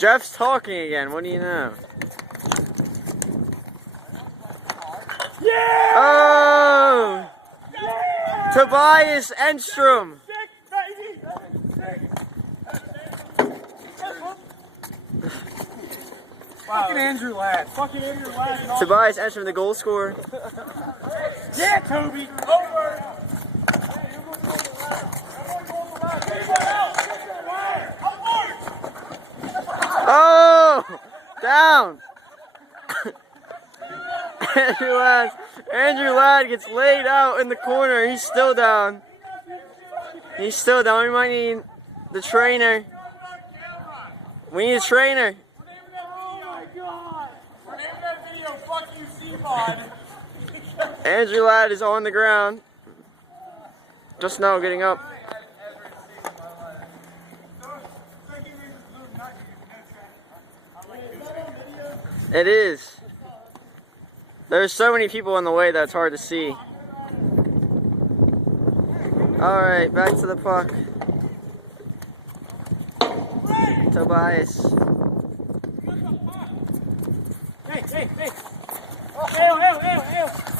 Jeff's talking again. What do you know? Yeah! Oh! Yeah! Tobias Enstrom. Wow. Fucking Andrew Ladd. Fucking Andrew Ladd. Tobias Enstrom, the goal scorer. Yeah, Toby. Over. Oh! Down! Andrew Ladd gets laid out in the corner. He's still down. He's still down. We might need the trainer. We need a trainer. Oh my god. For name of that video, fuck you, C-Mod. Andrew Ladd is on the ground. Just now getting up. It is. There's so many people in the way that it's hard to see. Alright, back to the puck. Tobias. Hey, hey, hey. Oh, hail, hail, hail, hail.